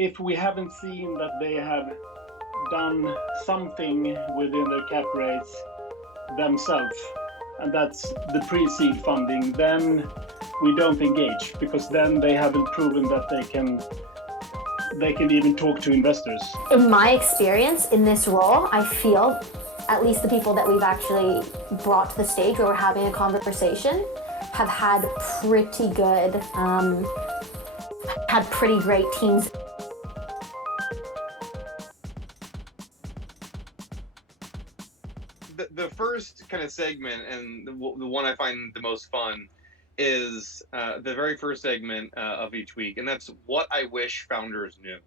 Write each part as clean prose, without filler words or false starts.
if we haven't seen that they have done something within their cap raise themselves, and that's the pre-seed funding, then we don't engage, because then they haven't proven that they can even talk to investors. In my experience in this role, I feel at least the people that we've actually brought to the stage where we're having a conversation have had pretty good, had pretty great teams. The first kind of segment, and the one I find the most fun, is the very first segment of each week, and that's what I wish founders knew.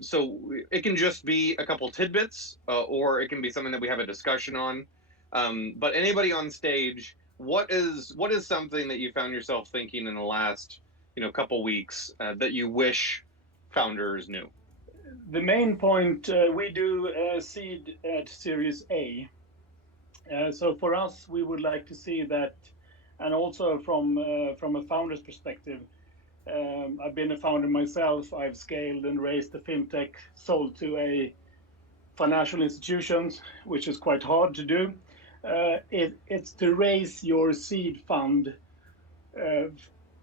So it can just be a couple tidbits, or it can be something that we have a discussion on. But anybody on stage, what is something that you found yourself thinking in the last couple weeks that you wish founders knew? The main point, we do seed at Series A. So for us, we would like to see that, and also from a founder's perspective, I've been a founder myself. I've scaled and raised a fintech, sold to a financial institutions, which is quite hard to do. It's to raise your seed fund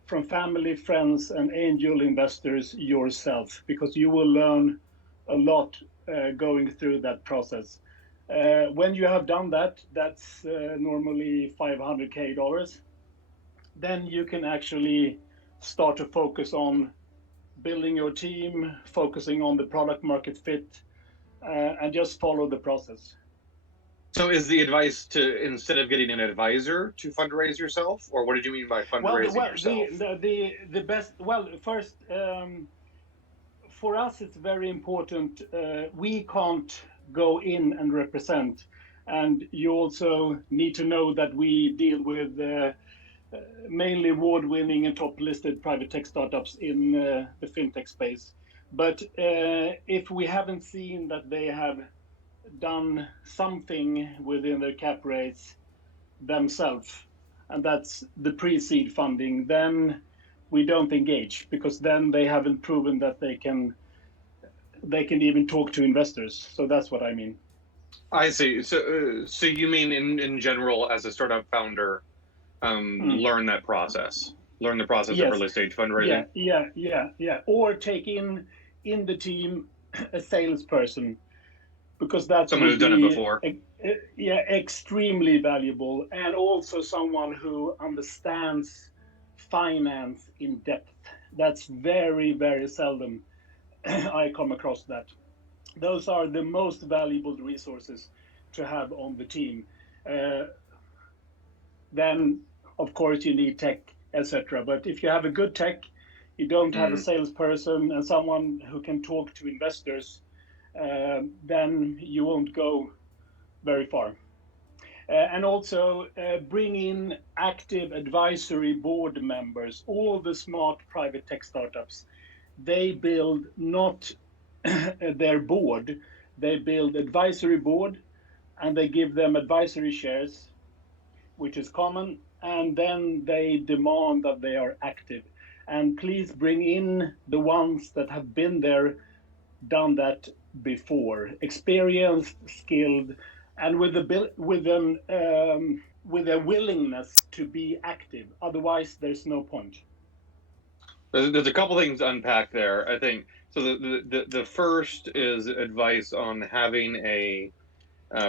from family, friends, and angel investors yourself, because you will learn a lot going through that process. When you have done that, that's normally $500K. Then you can actually start to focus on building your team, focusing on the product market fit, and just follow the process. So is the advice to, instead of getting an advisor, to fundraise yourself, or what did you mean by fundraising yourself? The best, first, for us, it's very important. We can't go in and represent, and you also need to know that we deal with mainly award-winning and top-listed private tech startups in the fintech space. But if we haven't seen that they have done something within their cap raise themselves, and that's the pre-seed funding, then we don't engage, because then they haven't proven that they can even talk to investors. So that's what I mean. I see. So you mean in general, as a startup founder, learn that process, learn the process Yes. of early stage fundraising? Yeah. Or take in the team a salesperson, because that's someone who's done it before. Extremely valuable, and also someone who understands finance in depth. That's very, very seldom I come across that. Those are the most valuable resources to have on the team. Then, of course, you need tech, etc. But if you have a good tech, you don't have a salesperson and someone who can talk to investors, then you won't go very far. And also bring in active advisory board members. All the smart private tech startups, they build not their board, they build advisory board, and they give them advisory shares, which is common, and then they demand that they are active. And please bring in the ones that have been there, done that before, experienced, skilled, and with a willingness to be active. Otherwise, there's no point. There's a couple things to unpack there, I think. So the first is advice on having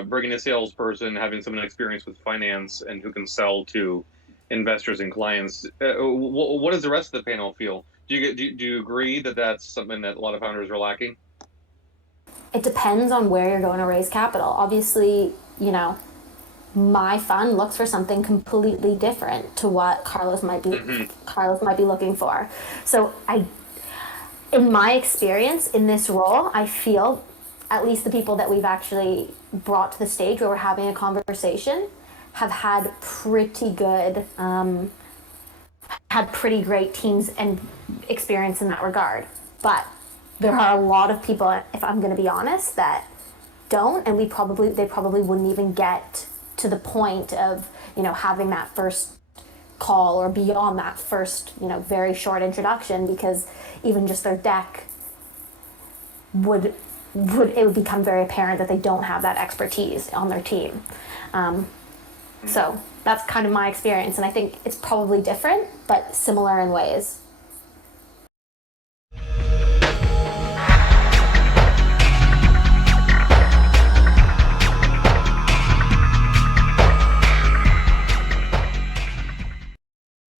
bringing a salesperson, having someone experienced with finance and who can sell to investors and clients. What does the rest of the panel feel? Do you agree that that's something that a lot of founders are lacking? It depends on where you're going to raise capital. Obviously, my fund looks for something completely different to what Carlos might be looking for. So in my experience in this role, I feel at least the people that we've actually brought to the stage where we're having a conversation have had pretty good, had pretty great teams and experience in that regard. But there are a lot of people, if I'm going to be honest, that don't, and they probably wouldn't even get to the point of having that first call or beyond that first very short introduction, because even just their deck it would become very apparent that they don't have that expertise on their team. So that's kind of my experience, and I think it's probably different, but similar in ways.